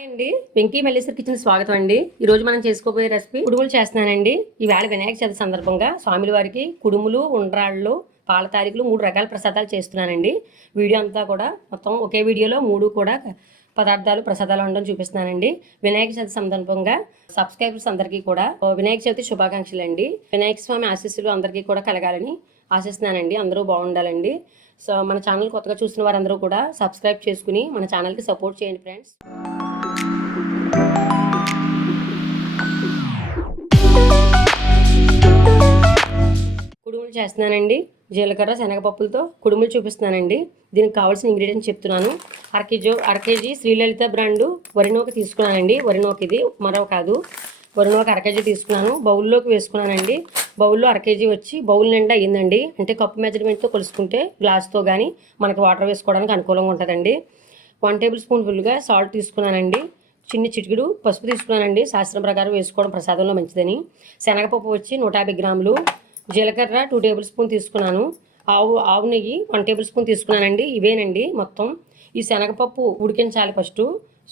Hi అండి, Venky Malleshwar kitchen స్వాగతం అండి. ఈ రోజు మనం చేసుకోబోయే రెసిపీ కుడుములు చేస్తున్నానండి. ఈవేళ వినాయక చవితి సందర్భంగా స్వామిల వారికి కుడుములు, ఉండ్రాళ్ళు, పాల తారీఖులు 3 రకాల ప్రసాదాలు చేస్తున్నానండి. వీడియో అంతా కూడా మొత్తం ఒకే వీడియోలో 3 కూడా పదార్థాలు ప్రసాదాలు ఉండడం చూపిస్తున్నానండి. వినాయక చవితి సందర్భంగా సబ్స్క్రైబర్స్ అందరికీ కూడా వినాయక చవితి శుభాకాంక్షలు అండి. వినాయక స్వామి ఆశీస్సులు అందరికీ కూడా కలగాలని ఆశిస్తున్నానండి. అందరూ బాగుండాలండి. సో మన ఛానల్ కొత్తగా చూసిన వారందరూ కూడా సబ్స్క్రైబ్ చేసుకుని మన ఛానల్కి సపోర్ట్ చేయండి ఫ్రెండ్స్. కుడుములు చేస్తున్నానండి. జీలకర్ర శనగపప్పులతో కుడుములు చూపిస్తున్నానండి. దీనికి కావాల్సిన ఇంగ్రీడియంట్స్ చెప్తున్నాను. అర కేజీ శ్రీలలిత బ్రాండు వరినూక తీసుకున్నానండి. వరినూక ఇది మరో కాదు. వరినూక అర కేజీ తీసుకున్నాను. బౌల్లోకి వేసుకున్నానండి. బౌల్లో అర కేజీ వచ్చి బౌల్ నిండా అయ్యిందండి. అంటే కప్పు మెజర్మెంట్తో కొలుసుకుంటే గ్లాస్తో కానీ మనకి వాటర్ వేసుకోవడానికి అనుకూలంగా ఉంటుందండి. 1 టేబుల్ స్పూన్ ఫుల్గా సాల్ట్ తీసుకున్నానండి. చిన్న చిటికెడు పసుపు తీసుకున్నానండి. శాస్త్రం ప్రకారం వేసుకోవడం ప్రసాదంలో మంచిదని. శనగపప్పు వచ్చి 150 గ్రాములు. జీలకర్ర 2 టేబుల్ స్పూన్ తీసుకున్నాను. ఆవు నెయ్యి 1 టేబుల్ స్పూన్ తీసుకున్నానండి. ఇవేనండి మొత్తం. ఈ శనగపప్పు ఉడికించాలి. ఫస్ట్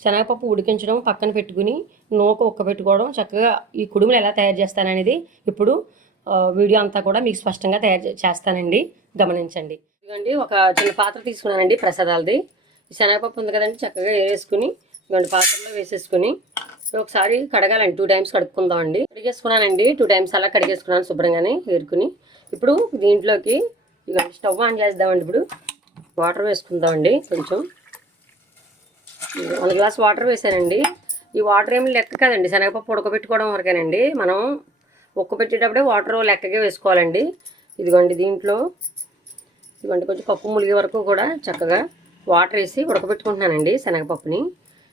శనగపప్పు ఉడికించడం పక్కన పెట్టుకుని నూక పెట్టుకోవడం. చక్కగా ఈ కుడుములు ఎలా తయారు చేస్తాననేది ఇప్పుడు వీడియో అంతా కూడా మీకు స్పష్టంగా తయారు చేస్తానండి, గమనించండి. ఇదిగోండి ఒక చిన్న పాత్ర తీసుకున్నానండి ప్రసాదాలది. ఈ శనగపప్పు ఉంది కదండి, చక్కగా వేసుకుని ఇదిగోండి పాత్రలో వేసేసుకుని ఒకసారి కడగాలండి. 2 టైమ్స్ కడుక్కుందామండి. కడిగేసుకున్నానండి. 2 టైమ్స్ అలా కడిగేసుకున్నాను శుభ్రంగానే ఏరుకుని. ఇప్పుడు దీంట్లోకి ఇక స్టవ్ ఆన్ చేద్దామండి. ఇప్పుడు వాటర్ వేసుకుందామండి. కొంచెం 1 గ్లాస్ వాటర్ వేసానండి. ఈ వాటర్ ఏమి లెక్క కదండి, శనగపప్పు ఉడకబెట్టుకోవడం వరకేనండి. మనం ఉడకబెట్టేటప్పుడే వాటర్ లెక్కగా వేసుకోవాలండి. ఇదిగోండి దీంట్లో ఇదిగోండి కొంచెం పప్పు ములిగే వరకు కూడా చక్కగా వాటర్ వేసి ఉడకబెట్టుకుంటున్నానండి శనగపప్పుని.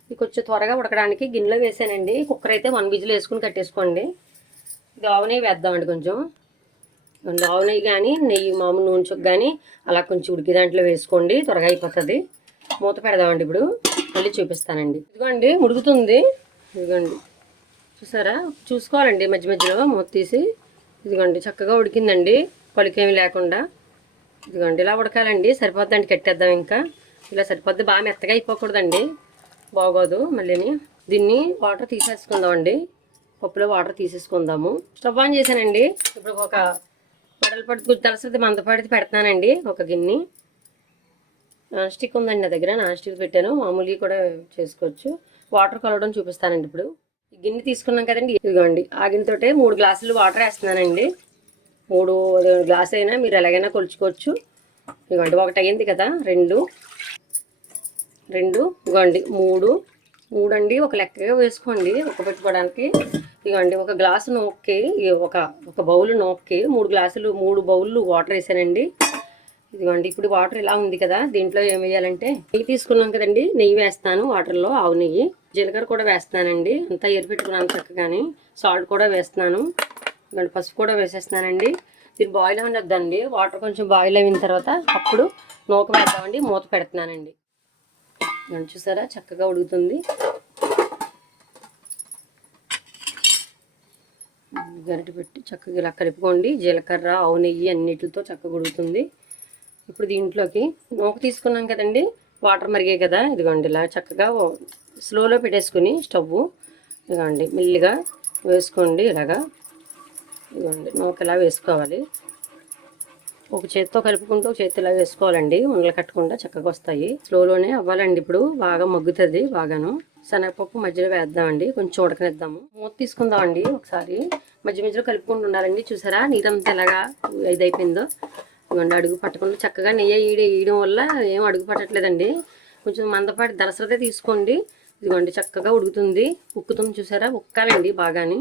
ఇది కొంచెం త్వరగా ఉడకడానికి గిన్నెలో వేసానండి. కుక్కర్ అయితే 1 విజిల్ వేసుకుని కట్టేసుకోండి. ఇది ఆవు నెయ్యి వేద్దామండి. కొంచెం ఆవు నెయ్యి కానీ నెయ్యి మామూలు నూనె చుక్క కానీ అలా కొంచెం ఉడికి దాంట్లో వేసుకోండి, త్వరగా అయిపోతుంది. మూత పెడదామండి. ఇప్పుడు మళ్ళీ చూపిస్తానండి. ఇదిగోండి ఉడుకుతుంది. ఇదిగోండి చూసారా, చూసుకోవాలండి మధ్య మధ్యలో మూత తీసి. ఇదిగోండి చక్కగా ఉడికిందండి, పలుకేమి లేకుండా. ఇదిగోండి ఇలా ఉడకాలండి. సరిపోద్దండి, కట్టేద్దాం. ఇంకా ఇలా సరిపోద్ది, బాగా మెత్తగా అయిపోకూడదండి, బాగోదు మళ్ళీని. దీన్ని వాటర్ తీసేసుకుందామండి. పప్పులో వాటర్ తీసేసుకుందాము. స్టవ్ ఆన్ చేశానండి. ఇప్పుడు ఒక వెడల్పడి తలసరి మందపాడితే పెడతానండి. ఒక గిన్నె నాన్ స్టిక్ ఉందండి నా దగ్గర, నాన్ స్టిక్ పెట్టాను. మామూలుగా కూడా చేసుకోవచ్చు. వాటర్ కలవడం చూపిస్తానండి. ఇప్పుడు ఈ గిన్నె తీసుకున్నాం కదండి, ఇదిగోండి ఆ గిన్నెతోటే 3 గ్లాసులు వాటర్ వేస్తున్నానండి. 3 గ్లాస్ అయినా మీరు ఎలాగైనా కొలుచుకోవచ్చు. ఇదిగోండి ఒకటి అయ్యింది కదా, 2 ఇదిగోండి 3 అండి. ఒక లెక్కగా వేసుకోండి పెట్టుకోవడానికి. ఇదిగోండి ఒక గ్లాసు నూక్కి ఒక బౌల్ నూక్కి 3 బౌళ్ళు వాటర్ వేసానండి. ఇదిగోండి ఇప్పుడు వాటర్ ఇలా ఉంది కదా, దీంట్లో ఏం వేయాలంటే నెయ్యి తీసుకున్నాం కదండి, నెయ్యి వేస్తాను వాటర్లో. ఆవు నెయ్యి, జీలకర్ర కూడా వేస్తానండి. అంతా పెట్టుకున్నాను చక్కగాని. సాల్ట్ కూడా వేస్తున్నాను. ఇదిగోండి పసుపు కూడా వేసేస్తున్నానండి. ఇది బాయిల్ అవ్వద్దండి. వాటర్ కొంచెం బాయిల్ అయిన తర్వాత అప్పుడు నూక వేద్దామండి. మూత పెడుతున్నానండి. చూసారా చక్కగా ఉడుకుతుంది. గరిటె పెట్టి చక్కగా ఇలా కలుపుకోండి. జీలకర్ర ఆవు నెయ్యి అన్నిటితో చక్కగా ఉడుకుతుంది. ఇప్పుడు దీంట్లోకి నూక తీసుకున్నాం కదండి, వాటర్ మరిగాయి కదా, ఇదిగోండి ఇలా చక్కగా స్లోలో పెట్టేసుకుని స్టవ్ ఇదిగోండి మెల్లిగా వేసుకోండి. ఇలాగా ఇదిగోండి నూక ఇలా వేసుకోవాలి. ఒక చేత్తో కలుపుకుంటూ ఒక చేతి ఇలా వేసుకోవాలండి. ఉండలు కట్టకుండా చక్కగా వస్తాయి. స్లోలోనే అవ్వాలండి. ఇప్పుడు బాగా మగ్గుతుంది బాగాను. శనగపప్పు మధ్యలో వేద్దామండి, కొంచెం ఉడకనిద్దాము. మూత తీసుకుందామండి. ఒకసారి మధ్య మధ్యలో కలుపుకుంటూ ఉండాలండి. చూసారా నీరంతా ఎలాగా ఇదైపోయిందో. ఇదిగోండి అడుగు పట్టకుండా చక్కగా నెయ్యి వేయడం వల్ల ఏం అడుగు పట్టట్లేదండి. కొంచెం మందపాటి దరసరదే తీసుకోండి. ఇదిగోండి చక్కగా ఉడుకుతుంది, ఉక్కుతుంది. చూసారా ఉక్కాలండి బాగాని.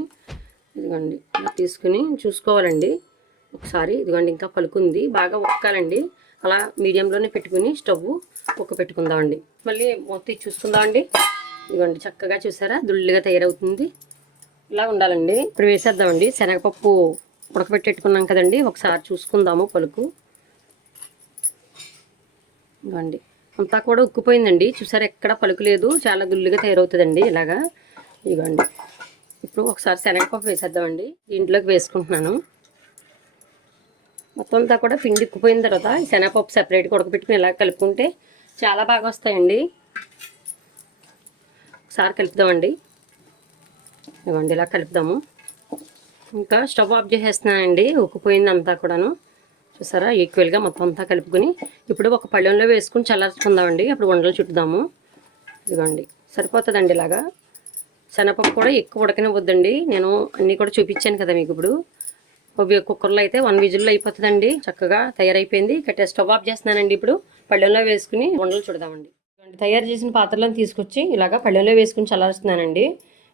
ఇదిగోండి తీసుకుని చూసుకోవాలండి ఒకసారి. ఇదిగోండి ఇంకా పలుకుంది, బాగా ఉక్కాలండి. అలా మీడియంలోనే పెట్టుకుని స్టవ్ పెట్టుకుందామండి. మళ్ళీ మూత చూసుకుందామండి. ఇదిగోండి చక్కగా చూసారా దుళ్ళుగా తయారవుతుంది. ఇలా ఉండాలండి. ఇప్పుడు వేసేద్దామండి. శనగపప్పు ఉడకబెట్టుకున్నాం కదండి, ఒకసారి చూసుకుందాము పలుకు. ఇదిగోండి అంతా కూడా ఉక్కిపోయిందండి. చూసారా ఎక్కడ పలుకు లేదు, చాలా దుళ్ళుగా తయారవుతుందండి ఇలాగా. ఇదిగోండి ఇప్పుడు ఒకసారి శనగపప్పు వేసేద్దామండి. దీంట్లోకి వేసుకుంటున్నాను. మొత్తం అంతా కూడా పిండి ఉక్కిపోయిన తర్వాత శనగపప్పు సెపరేట్గా ఉడకబెట్టుకుని ఇలా కలుపుకుంటే చాలా బాగా వస్తాయండి. ఒకసారి కలుపుదామండి. ఇవ్వండి ఇలా కలుపుదాము. ఇంకా స్టవ్ ఆఫ్ చేసేస్తున్నానండి. ఉక్కిపోయింది అంతా కూడాను. చూసారా ఈక్వల్గా మొత్తం అంతా కలుపుకొని ఇప్పుడు ఒక పళ్ళెంలో వేసుకుని చల్లార్చుకుందామండి. అప్పుడు ఉండలు చుట్టుదాము. ఇదిగోండి సరిపోతుందండి. ఇలాగా శనగపప్పు కూడా ఎక్కువ ఉడకనివ్వద్దండి. నేను అన్నీ కూడా చూపించాను కదా మీకు. ఇప్పుడు కుక్కర్లో అయితే 1 విజిల్లో అయిపోతుందండి. చక్కగా తయారైపోయింది. స్టవ్ ఆఫ్ చేస్తున్నానండి. ఇప్పుడు పళ్ళెంలో వేసుకుని ఉండలు చుడదామండి. తయారు చేసిన పాత్రలను తీసుకొచ్చి ఇలాగా పళ్ళెంలో వేసుకుని చల్లారుస్తున్నానండి.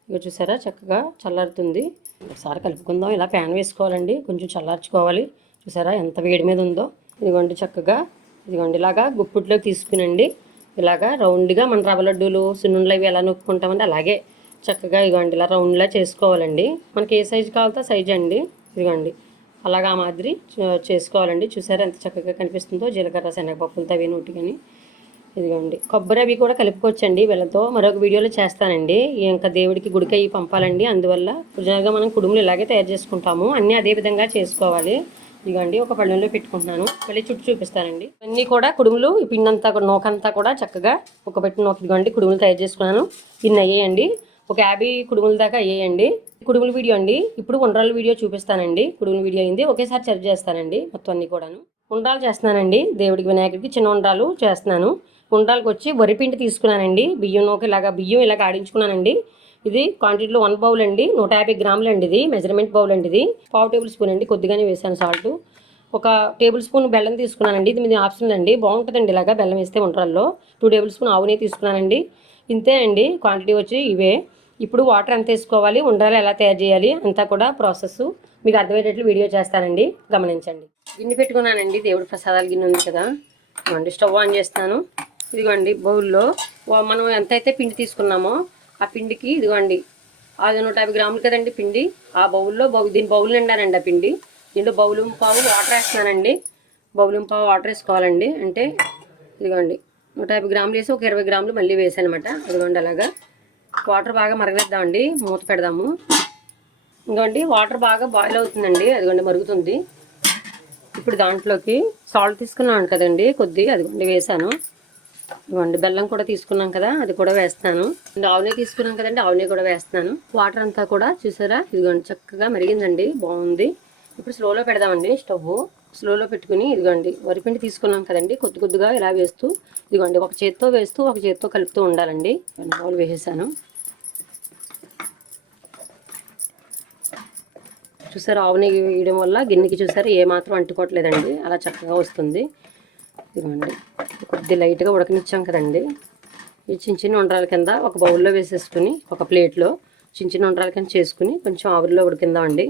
ఇక చూసారా చక్కగా చల్లారుతుంది. ఒకసారి కలుపుకుందాం. ఇలా ప్యాన్ వేసుకోవాలండి. కొంచెం చల్లార్చుకోవాలి. చూసారా ఎంత వేడి మీద ఉందో. ఇదిగోండి చక్కగా ఇదిగోండి ఇలాగా గుప్పిట్లో తీసుకునండి. ఇలాగా రౌండ్గా మన రవ్వ లడ్డూలు సున్నుండలు అవి ఎలా నొక్కుంటామండి అలాగే చక్కగా ఇదిగోండి ఇలా రౌండ్లా చేసుకోవాలండి. మనకి ఏ సైజు కావాలో సైజు అండి. ఇదిగోండి అలాగా మాదిరి చేసుకోవాలండి. చూసారా ఎంత చక్కగా కనిపిస్తుందో. జీలకర్ర శనగపప్పులతో అవి నూటిగాని. ఇదిగోండి కొబ్బరి అవి కూడా కలుపుకోవచ్చండి వీళ్ళతో. మరొక వీడియోలో చేస్తానండి. ఇంకా దేవుడికి గుడికి అవి పంపాలండి. అందువల్ల ఒరిజినల్గా మనం కుడుములు ఇలాగే తయారు చేసుకుంటాము. అన్నీ అదే విధంగా చేసుకోవాలి. ఇదిగోండి ఒక పళ్ళెంలో పెట్టుకుంటున్నాను. మళ్ళీ చుట్టూ చూపిస్తానండి. అన్నీ కూడా కుడుములు ఈ పిండంతా నూకంతా కూడా చక్కగా ఒక పెట్టి నూక. ఇదిగోండి కుడుములు తయారు చేసుకున్నాను. ఇన్ని అయ్యేయండి. ఒక 50 కుడుముల దాకా అయ్యేయండి. కుడుముల వీడియో అండి. ఇప్పుడు ఉండ్రాల వీడియో చూపిస్తానండి. కుడుముల వీడియో అయింది. ఒకేసారి సర్వ్ చేస్తానండి మొత్తం అన్నీ కూడాను. ఉండ్రాలు చేస్తున్నానండి. దేవుడికి వినాయకుడికి చిన్న ఉండ్రాలు చేస్తున్నాను. ఉండ్రాలకు వచ్చి వరిపిండి తీసుకున్నానండి. బియ్యం ఇలాగ ఆడించుకున్నానండి. ఇది క్వాంటిటీలో 1 బౌల్ అండి. 150 గ్రాములు అండి. ఇది మెజర్మెంట్ బౌల్ అండి. ఇది 1/2 టేబుల్ స్పూన్ అండి. కొద్దిగానే వేసాను సాల్ట్. 1 టేబుల్ స్పూన్ బెల్లం తీసుకున్నానండి. ఇది మీది ఆప్షన్ అండి. బాగుంటుందండి ఇలాగా బెల్లం వేస్తే ఉండ్రాల్లో. 2 టేబుల్ స్పూన్ ఆవు నెయ్యి తీసుకున్నానండి. ఇంతే అండి క్వాంటిటీ వచ్చి ఇవే. ఇప్పుడు వాటర్ ఎంత వేసుకోవాలి, ఉండ్రాలు ఎలా తయారు చేయాలి అంతా కూడా ప్రాసెస్ మీకు అర్థమయ్యేటట్లు వీడియో చేస్తానండి. గమనించండి. గిన్నె పెట్టుకున్నానండి. దేవుడి ప్రసాదాల గిన్నె ఉంది కదా. ఇదిగోండి స్టవ్ ఆన్ చేస్తాను. ఇదిగోండి బౌల్లో మనం ఎంతైతే పిండి తీసుకున్నామో ఆ పిండికి ఇదిగోండి అది 150 గ్రాములు కదండి పిండి. ఆ బౌల్లో దీని బౌల్ నిండానండి ఆ పిండి. దీంట్లో బౌలు పావు వాటర్ వేస్తున్నానండి. బౌలు పావు వాటర్ వేసుకోవాలండి. అంటే ఇదిగోండి 150 గ్రాములు వేసి ఒక 20 గ్రాములు మళ్ళీ వేసానమాట. ఇదిగోండి అలాగా వాటర్ బాగా మరగవేద్దామండి. మూత పెడదాము. ఇదిగోండి వాటర్ బాగా బాయిల్ అవుతుందండి. అదిగోండి మరుగుతుంది. ఇప్పుడు దాంట్లోకి సాల్ట్ తీసుకున్నాను కదండి కొద్ది, అదిగోండి వేసాను. ఇదిగోండి బెల్లం కూడా తీసుకున్నాం కదా, అది కూడా వేస్తాను. ఆవునే తీసుకున్నాం కదండి, ఆవునే కూడా వేస్తున్నాను. వాటర్ అంతా కూడా చూసారా ఇదిగోండి చక్కగా మరిగిందండి. బాగుంది. ఇప్పుడు స్లోలో పెడదామండి. స్టవ్ స్లోలో పెట్టుకుని ఇదిగోండి వరిపిండి తీసుకున్నాం కదండి, కొద్దిగా ఇలా వేస్తూ ఇదిగోండి ఒక చేత్తో వేస్తూ ఒక చేత్తో కలుపుతూ ఉండాలండి. బౌల్ వేసేసాను. చూసారా ఆవు నెయ్యి వేయడం వల్ల గిన్నెకి చూసారా ఏమాత్రం అంటుకోవట్లేదండి. అలా చక్కగా వస్తుంది. ఇదిగోండి కొద్ది లైట్గా ఉడకనిచ్చాం కదండి. ఈ చిన్న ఉండ్రాల కింద ఒక బౌల్లో వేసేసుకుని ఒక ప్లేట్లో చిన్న ఉండ్రాల కింద చేసుకుని కొంచెం ఆవిరిలో ఉడికిందామండి.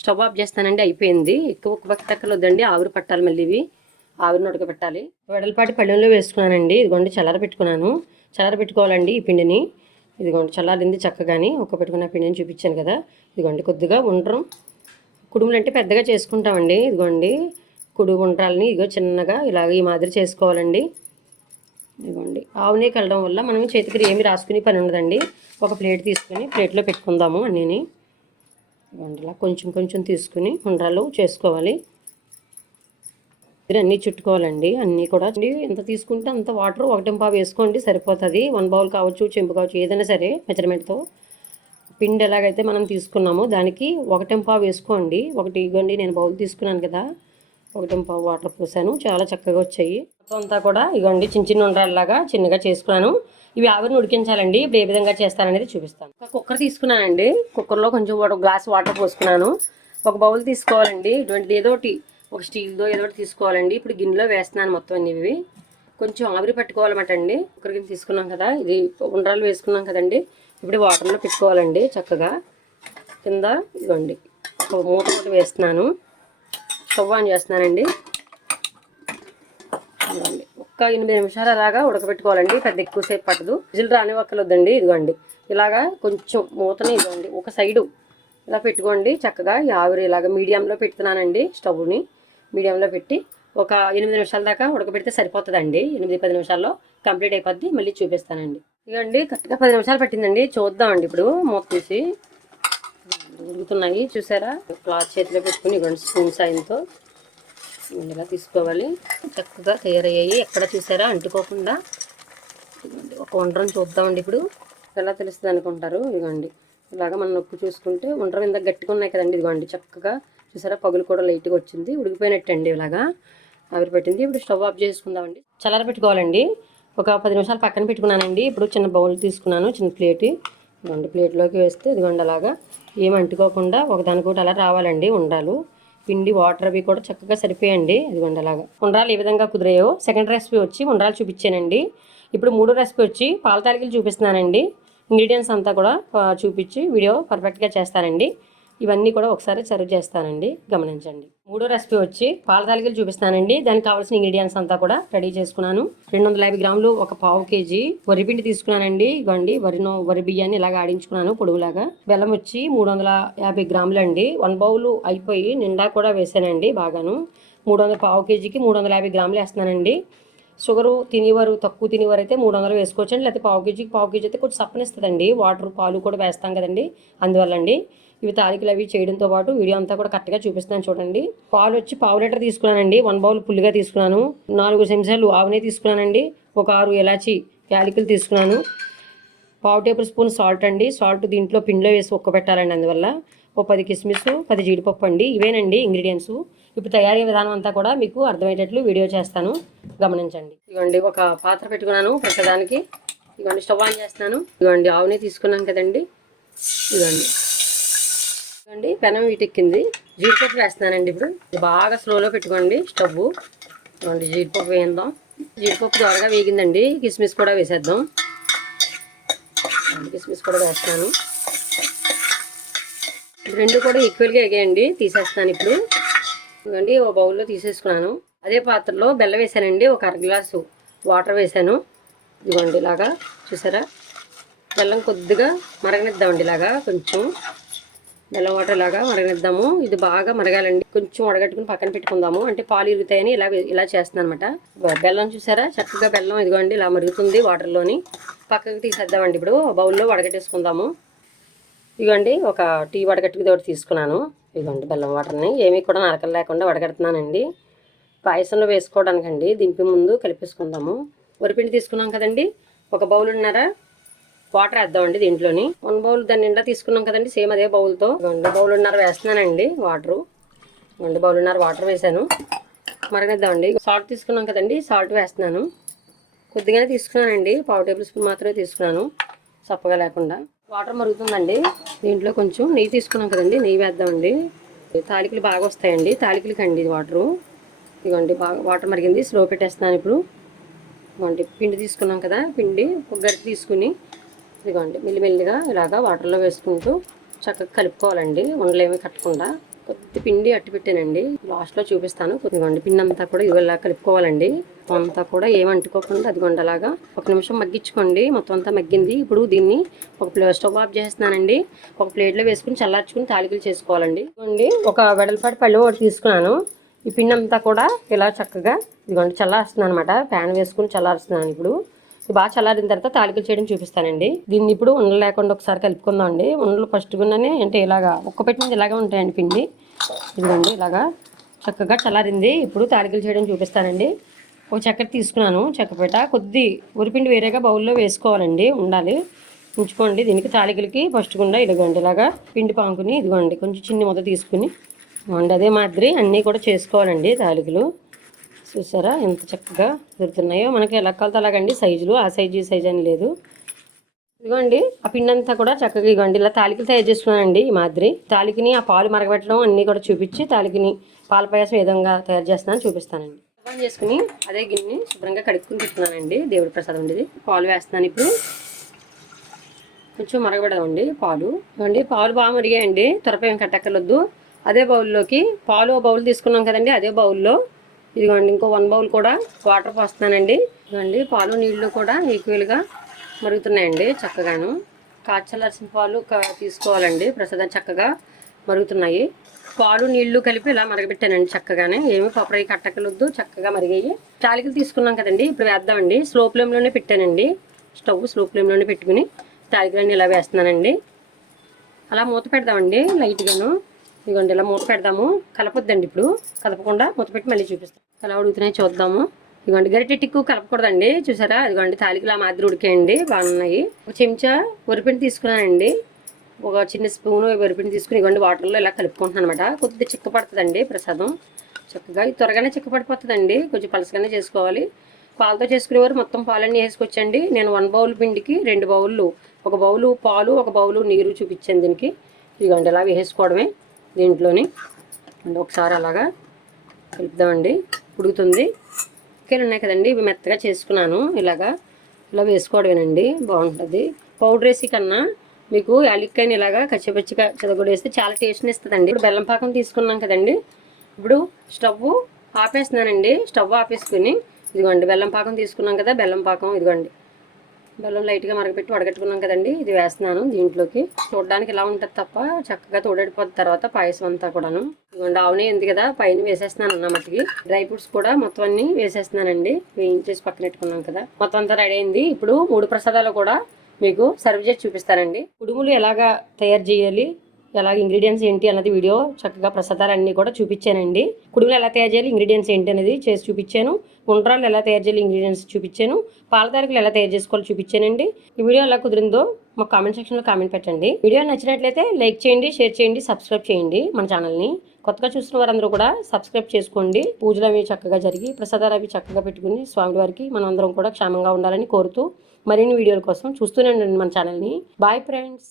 స్టవ్ ఆఫ్ చేస్తానండి. అయిపోయింది. ఎక్కువ ఉక్కబెట్టక్కలు వద్దండి, ఆవిరి పట్టాలి. మళ్ళీ ఇవి ఆవిరిని ఉడకబెట్టాలి. వెడల్పాటి పళ్ళెంలో వేసుకున్నానండి. ఇదిగోండి చల్లార పెట్టుకున్నాను. చల్లార పెట్టుకోవాలండి ఈ పిండిని. ఇదిగోండి చల్లారింది చక్కగాని. ఒక్క పెట్టుకున్న పిండిని చూపించాను కదా. ఇదిగోండి కొద్దిగా ఉండ్రం కుడుములు అంటే పెద్దగా చేసుకుంటామండి. ఇదిగోండి ఉండ్రాలని ఇదిగో చిన్నగా ఇలాగ ఈ మాదిరి చేసుకోవాలండి. ఇదిగోండి ఆవునే కలడం వల్ల మనం చేతికి ఏమి రాసుకుని పని ఉండదండి. ఒక ప్లేట్ తీసుకుని ప్లేట్లో పెట్టుకుందాము అన్నీని. ఇదిగోండి ఇలా కొంచెం తీసుకుని ఉండ్రాలు చేసుకోవాలి. అన్నీ చుట్టుకోవాలండి. అన్నీ కూడా ఎంత తీసుకుంటే అంత వాటర్ 1.5 వేసుకోండి సరిపోతుంది. 1 బౌల్ కావచ్చు, చెంబు కావచ్చు, ఏదైనా సరే మెజర్మెంట్తో. పిండి ఎలాగైతే మనం తీసుకున్నామో దానికి 1.5 వేసుకోండి. ఇగోండి నేను బౌల్ తీసుకున్నాను కదా, 1.5 వాటర్ పోసాను. చాలా చక్కగా వచ్చాయి. మొత్తం అంతా కూడా ఇగోండి చిన్న ఉండ్రాల్లాగా చిన్నగా చేసుకున్నాను. ఇవి ఆవిరిని ఉడికించాలండి. ఇప్పుడు ఏ విధంగా చేస్తాననేది చూపిస్తాను. ఒక కుక్కర్ తీసుకున్నానండి. కుక్కర్లో కొంచెం 1 గ్లాస్ వాటర్ పోసుకున్నాను. ఒక బౌల్ తీసుకోవాలండి. ఇటువంటి ఏదోటి ఒక స్టీల్దో ఏదోటి తీసుకోవాలండి. ఇప్పుడు గిన్నెలో వేస్తున్నాను మొత్తం అన్ని. ఇవి కొంచెం ఆవిరి పట్టుకోవాలన్నమాట అండి. కుక్కర్ గిన్నె తీసుకున్నాం కదా, ఇది ఉండ్రాలు వేసుకున్నాం కదండి. ఇప్పుడు వాటర్లో పెట్టుకోవాలండి చక్కగా. కింద ఇదిగోండి ఒక మూత కూడా వేస్తున్నాను. స్టవ్ ఆన్ చేస్తున్నానండి. ఇదిగోండి ఒక్క 8 నిమిషాలు అలాగా ఉడకబెట్టుకోవాలండి. పెద్ద ఎక్కువసేపు పట్టదు. విజిల్ రానివ్వక్కర్లేదండి. ఇదిగోండి ఇలాగా కొంచెం మూతని ఇదిగోండి ఒక సైడు ఇలా పెట్టుకోండి చక్కగా. ఈ ఆవిరి ఇలాగ మీడియంలో పెడుతున్నానండి. స్టవ్ని మీడియంలో పెట్టి ఒక 8 నిమిషాల దాకా ఉడకబెడితే సరిపోతుందండి. 8-10 నిమిషాల్లో కంప్లీట్ అయిపోద్ది. మళ్ళీ చూపిస్తానండి. ఇదిగోండి కరెక్ట్గా 10 నిమిషాలు పట్టిందండి. చూద్దామండి ఇప్పుడు మూత తీసి. ఉడుకుతున్నాయి చూసారా. క్లాత్ చేతిలో పెట్టుకుని ఇవ్వండి స్పూన్ సాయంతో ఇలా తీసుకోవాలి. చక్కగా తయారయ్యాయి. ఎక్కడ చూసారా అంటుకోకుండా. ఒక ఉండ్రం చూద్దామండి ఇప్పుడు. ఎలా తెలుస్తుంది అనుకుంటారు. ఇదిగోండి ఇలాగా మనం నొక్కి చూసుకుంటే ఉండరం ఇందాక గట్టిగా ఉన్నాయి కదండి. ఇదిగోండి చక్కగా చూసారా, పగులు కూడా లైట్గా వచ్చింది, ఉడికిపోయినట్టండి. ఇలాగా ఆవిరి పెట్టింది. ఇప్పుడు స్టవ్ ఆఫ్ చేసుకుందామండి. చల్లార పెట్టుకోవాలండి. ఒక 10 నిమిషాలు పక్కన పెట్టుకున్నానండి. ఇప్పుడు చిన్న బౌల్ తీసుకున్నాను, చిన్న ప్లేట్. ఇదిగోండి ప్లేట్లోకి వేస్తే ఇదిగోండి అలాగా ఏం అంటుకోకుండా ఒకదానికొకటి అలా రావాలండి ఉండాలు. పిండి వాటర్ అవి కూడా చక్కగా సరిపోయండి. ఇదిగోండి అలాగా ఉండ్రాలు ఏ విధంగా కుదిరాయో. సెకండ్ రెసిపీ వచ్చి ఉండ్రాలు చూపించానండి. ఇప్పుడు మూడో రెసిపీ వచ్చి పాల తాలికలు చూపిస్తున్నానండి. ఇంగ్రీడియంట్స్ అంతా కూడా చూపించి వీడియో పర్ఫెక్ట్గా చేస్తానండి. ఇవన్నీ కూడా ఒకసారి సర్వ్ చేస్తానండి, గమనించండి. మూడో రెసిపీ వచ్చి పాల తాలికలు చూపిస్తానండి. దానికి కావాల్సిన ఇంగ్రీడియంట్స్ అంతా కూడా రెడీ చేసుకున్నాను. 250 గ్రాములు, ఒక పావు కేజీ వరిపిండి తీసుకున్నానండి. ఇవ్వండి వరి బియ్యాన్ని ఇలాగ ఆడించుకున్నాను పొడుగులాగా. బెల్లం వచ్చి 350 గ్రాములు అండి. 1 బౌల్ అయిపోయి నిండా కూడా వేసానండి బాగాను. 300 పావు కేజీకి 350 గ్రాములు వేస్తున్నానండి. షుగరు తినేవారు, తక్కువ తినేవారు అయితే 300 వేసుకోవచ్చండి. లేకపోతే పావు కేజీ అయితే కొంచెం సప్పనిస్తుందండి. వాటర్ పాలు కూడా వేస్తాం కదండి, అందువల్ల అండి. ఇవి తాలికలు అవి చేయడంతో పాటు వీడియో అంతా కూడా కరెక్ట్గా చూపిస్తాను చూడండి. పాలు వచ్చి పావు లీటర్ తీసుకున్నానండి. 1 బౌల్ ఫుల్గా తీసుకున్నాను. 4 చెంచాలు ఆవునే తీసుకున్నానండి. ఒక 6 ఇలాచి యాలకులు తీసుకున్నాను. పావు టేబుల్ స్పూన్ సాల్ట్ అండి. సాల్ట్ దీంట్లో పిండిలో వేసి ఉక్కబెట్టాలండి, అందువల్ల. ఓ 10 కిస్మిస్, 10 జీడిపప్పు అండి. ఇవేనండి ఇంగ్రీడియంట్స్. ఇప్పుడు తయారీ విధానం అంతా కూడా మీకు అర్థమయ్యేటట్లు వీడియో చేస్తాను, గమనించండి. ఇవ్వండి ఒక పాత్ర పెట్టుకున్నాను ప్రతిదానికి. ఇవ్వండి స్టవ్ ఆన్ చేస్తున్నాను. ఇవ్వండి ఆవునే తీసుకున్నాం కదండి. ఇవ్వండి ఇవ్వండి పెనం వీటెక్కింది. జీడిపప్పు వేస్తున్నానండి. ఇప్పుడు బాగా స్లోలో పెట్టుకోండి స్టవ్. ఇవ్వండి జీడిపప్పు వేద్దాం. జీడిపప్పు త్వరగా వేగిందండి. కిస్మిస్ కూడా వేసేద్దాం. కిస్మిస్ కూడా వేస్తాను. రెండు కూడా ఈక్వల్గా ఎగాయండి, తీసేస్తాను ఇప్పుడు. ఇవ్వండి ఓ బౌల్లో తీసేసుకున్నాను. అదే పాత్రలో బెల్లం వేసానండి. ఒక 1/2 గ్లాసు వాటర్ వేసాను. ఇదిగోండి ఇలాగా చూసారా, బెల్లం కొద్దిగా మరగనిద్దామండి. ఇలాగా కొంచెం బెల్లం వాటర్ ఇలాగా మరగనిద్దాము. ఇది బాగా మరగాలండి. కొంచెం వడగట్టుకుని పక్కన పెట్టుకుందాము, అంటే పాలు ఇరుగుతాయని ఇలా చేస్తున్నాను అనమాట. బెల్లం చూసారా, చక్కగా బెల్లం ఇదిగోండి ఇలా మరుగుతుంది వాటర్లోని. పక్కకి తీసేద్దామండి. ఇప్పుడు బౌల్లో వడగట్టేసుకుందాము. ఇదిగోండి ఒక టీ వడగట్టుకు తోటి తీసుకున్నాను. ఇదిగోండి బెల్లం వాటర్ని ఏమీ కూడా నరకలు లేకుండా వడగడుతున్నానండి. పాయసంలో వేసుకోవడానికండి. దింపి ముందు కలిపేసుకుందాము. వరిపిండి తీసుకున్నాం కదండి. ఒక బౌలున్నర వాటర్ వేద్దామండి దీంట్లోని. 1 బౌల్ దాని నిండా తీసుకున్నాం కదండి, సేమ్ అదే బౌల్తో 2 బౌలున్నర వేస్తున్నానండి వాటరు. 2 బౌలున్నర వాటర్ వేసాను. మరగనిద్దామండి. సాల్ట్ తీసుకున్నాం కదండి, సాల్ట్ వేస్తున్నాను. కొద్దిగానే తీసుకున్నానండి, పావు టేబుల్ స్పూన్ మాత్రమే తీసుకున్నాను, చప్పగా లేకుండా. వాటర్ మరుగుతుందండి. దీంట్లో కొంచెం నెయ్యి తీసుకున్నాం కదండి, నెయ్యి వేద్దామండి. తాలికలు బాగా వస్తాయండి, తాలికలకి అండి ఇది వాటరు. ఇదిగోండి బాగా వాటర్ మరిగింది, స్లో పెట్టేస్తున్నాను ఇప్పుడు. ఇదిగోండి పిండి తీసుకున్నాం కదా, పిండి ఒక గరిటె తీసుకుని ఇదిగోండి మెల్లిమెల్లిగా ఇలాగా వాటర్లో వేసుకుంటూ చక్కగా కలుపుకోవాలండి, ఉండలేమి కట్టకుండా. కొద్ది పిండి అట్టి పెట్టానండి, లాస్ట్లో చూపిస్తాను. ఇదిగోండి పిండి అంతా కూడా ఇలా కలుపుకోవాలండి. అంతా కూడా ఏమంటుకోకుండా అదిగోండి అలాగా 1 నిమిషం మగ్గించుకోండి. మొత్తం అంతా మగ్గింది. ఇప్పుడు దీన్ని ఒక స్టవ్ ఆఫ్ చేస్తున్నానండి. ఒక ప్లేట్లో వేసుకుని చల్లార్చుకుని తాలికలు చేసుకోవాలండి. ఇదిగోండి ఒక వెడల్పాటి పళ్ళెం ఒకటి తీసుకున్నాను. ఈ పిండి అంతా కూడా ఇలా చక్కగా ఇదిగోండి చల్లారుస్తున్నాను అనమాట. ప్యాన్ వేసుకుని చల్లారుస్తున్నాను. ఇప్పుడు ఇది బాగా చల్లారిన తర్వాత తాలికలు చేయడం చూపిస్తానండి. దీన్ని ఇప్పుడు ఉండలు లేకుండా ఒకసారి కలుపుకుందాం అండి. ఉండలు ఫస్ట్ గున్నానే అంటే ఇలాగా పెట్టింది ఇలాగే ఉంటాయండి పిండి. ఇదిగోండి ఇలాగా చక్కగా చల్లారింది. ఇప్పుడు తాలికలు చేయడం చూపిస్తానండి. ఒక చక్కెర తీసుకున్నాను, చక్కెరపేట. కొద్ది ఉరిపిండి వేరేగా బౌల్లో వేసుకోవాలండి, ఉండాలి, ఉంచుకోండి. దీనికి తాలికలకి ఫస్ట్ గుండా ఇదిగోండి ఇలాగా పిండి పాముకుని ఇదిగోండి కొంచెం చిన్ని మొత్తం తీసుకుని అదే మాదిరి అన్నీ కూడా చేసుకోవాలండి. తాలికలు చూసారా ఎంత చక్కగా దొరుకుతున్నాయో మనకి. ఎలా కావాలితే అలాగండి సైజులు, ఆ సైజు ఈ సైజు అని లేదు. ఇదిగోండి ఆ పిండి అంతా కూడా చక్కగా ఇదిగోండి ఇలా తాలికలు తయారు చేసుకున్నానండి. ఈ మాదిరి తాలికని ఆ పాలు మరగబెట్టడం అన్నీ కూడా చూపించి తాలికని పాల పాయసం ఏ విధంగా తయారు చేస్తున్నాను చూపిస్తానండి. శుభ్రం చేసుకుని అదే గిన్నె శుభ్రంగా కడుక్కుని పెట్టుకున్నానండి. దేవుడి ప్రసాదం ఉండేది. పాలు వేస్తున్నాను ఇప్పుడు. కొంచెం మరగబెడదామండి పాలు. ఇవ్వండి పాలు బాగా మరిగాయండి, త్వరపేం కట్టక్కర్లొద్దు. అదే బౌల్లోకి పాలు బౌల్ తీసుకున్నాం కదండి, అదే బౌల్లో ఇదిగోండి ఇంకో 1 బౌల్ కూడా వాటర్ పోస్తున్నానండి. ఇదిగోండి పాలు నీళ్లు కూడా ఈక్వల్గా మరుగుతున్నాయండి చక్కగాను. కాచలాల్సిన పాలు తీసుకోవాలండి. ప్రసాదం చక్కగా మరుగుతున్నాయి. పాలు నీళ్లు కలిపి ఇలా మరగబెట్టానండి చక్కగానే. ఏమి కొబ్బరి కట్టకలొద్దు, చక్కగా మరిగాయి. తాలికలు తీసుకున్నాం కదండి, ఇప్పుడు వేద్దామండి. స్లో ఫ్లేమ్లోనే పెట్టానండి, స్టవ్ స్లో ఫ్లేమ్లోనే పెట్టుకుని తాలికలన్నీ ఇలా వేస్తున్నానండి. అలా మూత పెడదామండి లైట్గాను. ఇదిగోండి ఇలా మూత పెడదాము. కలపొద్దండి, ఇప్పుడు కలపకుండా మూత పెట్టి మళ్ళీ చూపిస్తాం. ఎలా ఉడుగుతున్నాయి చూద్దాము. ఇదిగోండి గరిటె టిక్కు కలపకూడదండి, చూసారా? ఇదిగోండి తాలికలా మాదిరి ఉడికేయండి, బాగున్నాయి. ఒక చెంచా వరిపిండి తీసుకున్నానండి, ఒక చిన్న స్పూన్ వరిపిండి తీసుకుని ఇవ్వండి వాటర్లో ఇలా కలుపుకుంటున్నాను అనమాట. కొద్దిగా చిక్క పడుతుందండి ప్రసాదం, చక్కగా ఇది త్వరగానే చిక్క పడిపోతుందండి, కొంచెం పలసగానే చేసుకోవాలి. పాలతో చేసుకునేవారు మొత్తం పాలన్నీ వేసుకొచ్చండి. నేను 1 బౌల్ పిండికి 2 బౌళ్ళు, 1 బౌలు పాలు 1 బౌలు నీరు చూపించాను దీనికి. ఇదిగోండి ఇలా వేసుకోవడమే దీంట్లోని అండి. ఒకసారి అలాగా కలుపుదామండి, ఉడుకుతుంది. ముక్కలు ఉన్నాయి కదండి, ఇవి మెత్తగా చేసుకున్నాను, ఇలా వేసుకోవడమేనండి, బాగుంటుంది. పౌడర్ వేసి కన్నా మీకు యాలక్కాయని ఇలాగా కచ్చిపచ్చిగా చెదగొడేస్తే చాలా టేస్ట్ని ఇస్తుందండి. ఇప్పుడు బెల్లం పాకం తీసుకున్నాం కదండి, ఇప్పుడు స్టవ్ ఆపేస్తున్నానండి. స్టవ్ ఆపేసుకుని ఇదిగోండి బెల్లం పాకం తీసుకున్నాం కదా, బెల్లం పాకం ఇదిగోండి బెల్లం లైట్గా మరగపెట్టి వడగట్టుకున్నాం కదండి, ఇది వేస్తున్నాను దీంట్లోకి. చూడడానికి ఇలా ఉంటుంది తప్ప చక్కగా తోడైపోతుంది తర్వాత పాయసం అంతా కూడాను. ఇదిగోండి ఆవునే ఉంది కదా, పైన వేసేస్తున్నాను అన్నమాటకి. డ్రై ఫ్రూట్స్ కూడా మొత్తం అన్ని వేసేస్తున్నానండి, వేయించేసి పక్కన పెట్టుకున్నాం కదా. మొత్తం అంతా రెడీ అయింది. ఇప్పుడు 3 ప్రసాదాలు కూడా మీకు సర్వ్ చేసి చూపిస్తానండి. కుడుములు ఎలాగా తయారు చేయాలి, ఎలాగ ఇంగ్రీడియంట్స్ ఏంటి అన్నది వీడియో చక్కగా ప్రసాదాలన్నీ కూడా చూపించానండి. కుడుములు ఎలా తయారు చేయాలి, ఇంగ్రీడియంట్స్ ఏంటి అనేది చేసి చూపించాను. ఉండ్రాలు ఎలా తయారు చేయాలి, ఇంగ్రీడియంట్స్ చూపించాను. పాలతారకులు ఎలా తయారు చేసుకోవాలో చూపించానండి. ఈ వీడియో ఎలా కుదిరిందో మాకు కామెంట్ సెక్షన్లో కామెంట్ పెట్టండి. వీడియో నచ్చినట్లయితే లైక్ చేయండి, షేర్ చేయండి, సబ్స్క్రైబ్ చేయండి మన ఛానల్ని. కొత్తగా చూస్తున్న వారందరూ కూడా సబ్స్క్రైబ్ చేసుకోండి. పూజలు అవి చక్కగా జరిగి ప్రసాదాలు అవి చక్కగా పెట్టుకుని స్వామివారికి మనం అందరం కూడా క్షేమంగా ఉండాలని కోరుతూ మరిన్ని వీడియోల కోసం చూస్తూనే ఉండండి మన ఛానల్ని. Bye friends.